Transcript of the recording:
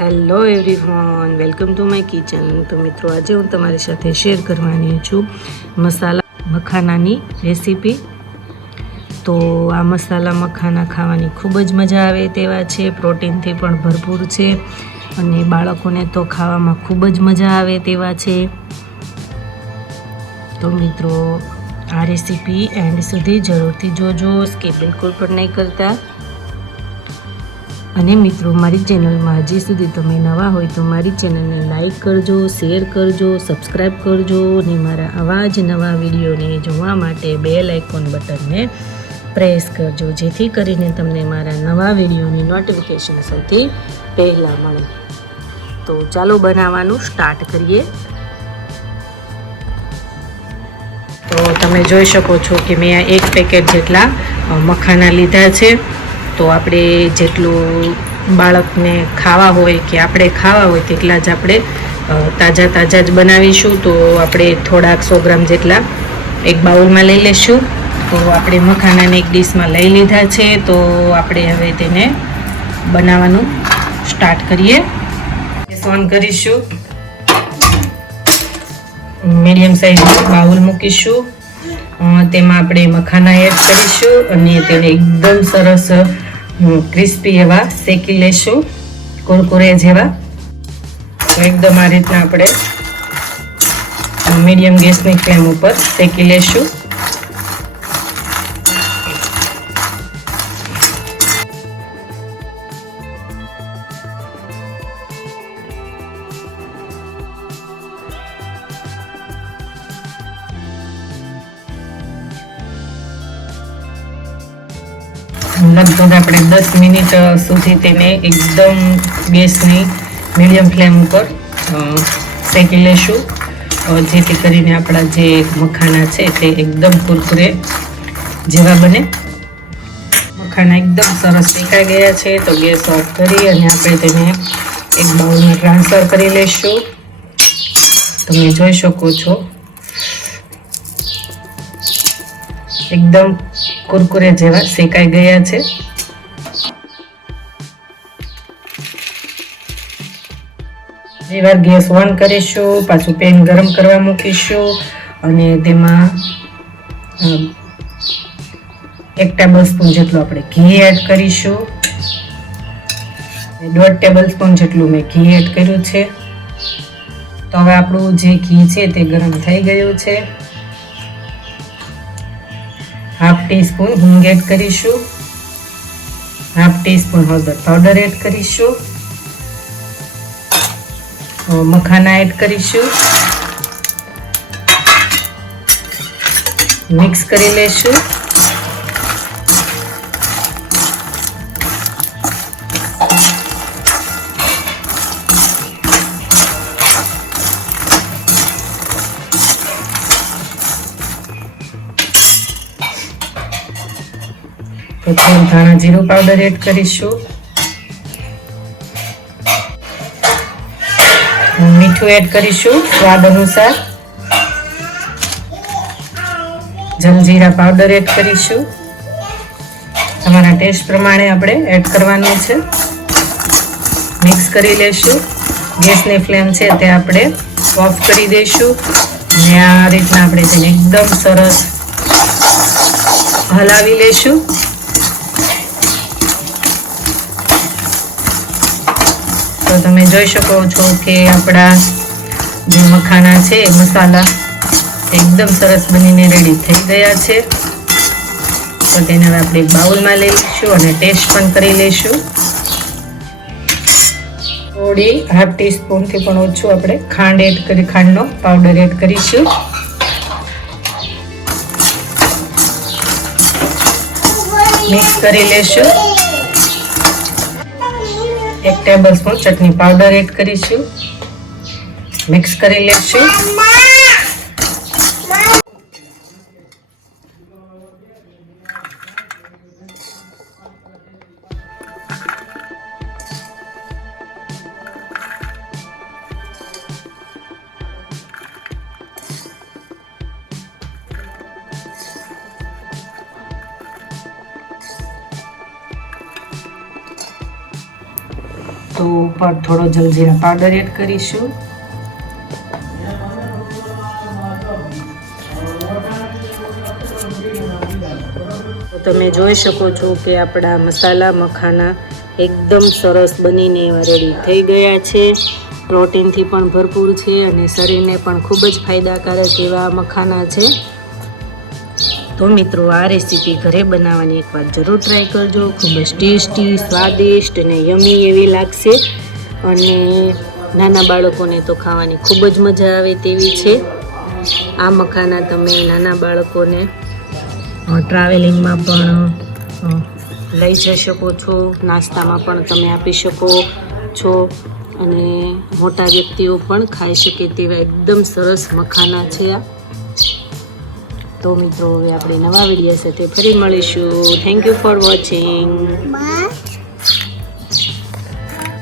Hello everyone welcome to my kitchen તો મિત્રો, આજે હું તમારી સાથે શેર કરવાની છું મસાલા મખાનાની રેસીપી તો આ મસાલા મખાના ખાવાની ખૂબ જ મજા આવે તેવા છે. પ્રોટીનથી પણ ભરપૂર છે અને બાળકોને તો ખાવામાં ખૂબ જ મજા આવે તેવા છે. તો મિત્રો, આ રેસીપી એન્ડ સુધી જરૂરથી જોજો. સ્કીપ બિલકુલ પણ નહીં કરતા. અને મિત્રો, મારી ચેનલમાં હજી સુધી તમે નવા હોય તો મારી ચેનલને લાઈક કરજો, શેર કરજો સબસ્ક્રાઈબ કરજો અને મારા આવા જ નવા વિડીયોને જોવા માટે બેલ આઇકોન બટનને પ્રેસ કરજો, જેથી કરીને તમને મારા નવા વિડીયોની નોટિફિકેશન સૌથી પહેલાં મળે. તો ચાલો બનાવવાનું સ્ટાર્ટ કરીએ. તો તમે જોઈ શકો છો કે મેં આ એક પેકેટ જેટલા મખાના લીધા છે. તો આપણે જેટલું બાળકને ખાવા હોય કે આપણે ખાવા હોય તેટલા જ આપણે તાજા તાજા જ બનાવીશું. તો આપણે થોડાક સો ગ્રામ જેટલા એક બાઉલમાં લઈ લેશું. તો આપણે મખાનાને એક ડીશમાં લઈ લીધા છે. તો આપણે હવે તેને બનાવવાનું સ્ટાર્ટ કરીએ. ગેસ ઓન કરીશું. મીડિયમ સાઈઝ બાઉલ મૂકીશું. તેમાં આપણે મખાના એડ કરીશું અને તેને એકદમ સરસ ક્રિસ્પી એવા, શેકી લેશું કુરકુરે જેવા એકદમ આ રીતના આપણે મીડિયમ ગેસની ફ્લેમ ઉપર શેકી લેશું. લગભગ આપણે દસ મિનિટ સુધી તેને એકદમ ગેસની મીડિયમ ફ્લેમ ઉપર શેકી લેશું. જેથી કરીને આપણા જે મખાના છે તે એકદમ કુરકુરે જેવા બને. મખાના એકદમ સરસ શેકાઈ ગયા છે, તો ગેસ ઓફ કરી અને આપણે તેને એક બાઉલમાં ટ્રાન્સફર કરી લેશું. તમે જોઈ શકો છો. એકદમ કુરકુરે જેવા શેકાઈ ગયા છે. બે વાર ગેસ ઓન કરીશું, પાછું પેન ગરમ કરવા મૂકીશું અને તેમાં એક ટેબલ સ્પૂન જેટલું આપણે ઘી એડ કરીશું. દોઢ ટેબલ સ્પૂન જેટલું મેં ઘી એડ કર્યું છે. તો હવે આપણું જે ઘી છે તે ગરમ થઈ ગયું છે. હાફ ટી હિંગ એડ કરીશું. હાફ ટીસ્પૂન હળદર પાવડર એડ કરીશું. મખાના એડ કરીશું. મિક્સ કરી લેશું. તો ધાણા જીરું પાવડર એડ કરીશું. મીઠું એડ કરીશું, સ્વાદ અનુસાર. જલજીરા પાવડર એડ કરીશું. તમારા ટેસ્ટ પ્રમાણે આપણે એડ કરવાનું છે. મિક્સ કરી લેશું. ગેસની ફ્લેમ છે તે આપણે ઓફ કરી દઈશું. અને આ રીતના આપણે તેને એકદમ સરસ હલાવી લેશું. તો તમે જોઈ શકો છો કે આપણા જે મખાના છે, મસાલા એકદમ સરસ બનીને રેડી થઈ ગયા છે. તો તેને હવે આપણે બાઉલમાં લઈ લઈશું અને ટેસ્ટ પણ કરી લઈશું. થોડી હાફ ટીસ્પૂનથી પણ ઓછું આપણે ખાંડ એડ કરી, ખાંડનો પાવડર એડ કરીશું. મિક્સ કરી લેશું એક ટેબલ સ્પૂન ચટણી પાવડર એડ કરીશું. મિક્સ કરી લેશું તો ઉપર થોડો જલજીરા પાવડર એડ કરીશું. તમે જોઈ શકો છો કે આપણા મસાલા મખાના એકદમ સરસ બનીને રેડી થઈ ગયા છે. પ્રોટીનથી પણ ભરપૂર છે અને શરીરને પણ ખૂબ જ ફાયદાકારક એવા મખાના છે. તો મિત્રો, આ રેસીપી ઘરે બનાવવાની એકવાર જરૂર ટ્રાય કરજો. ખૂબ જ ટેસ્ટી સ્વાદિષ્ટ અને યમી એવી લાગશે. અને નાના બાળકોને તો ખાવાની ખૂબ જ મજા આવે તેવી છે. આ મખાના તમે નાના બાળકોને ટ્રાવેલિંગમાં પણ લઈ જઈ શકો છો. નાસ્તામાં પણ તમે આપી શકો છો. અને મોટા વ્યક્તિઓ પણ ખાઈ શકે તેવા એકદમ સરસ મખાના છે આ. તો મિત્રો હવે આપણે નવા વીડિયો સાથે ફરી મળીશું થેન્ક યુ ફોર વોચિંગ.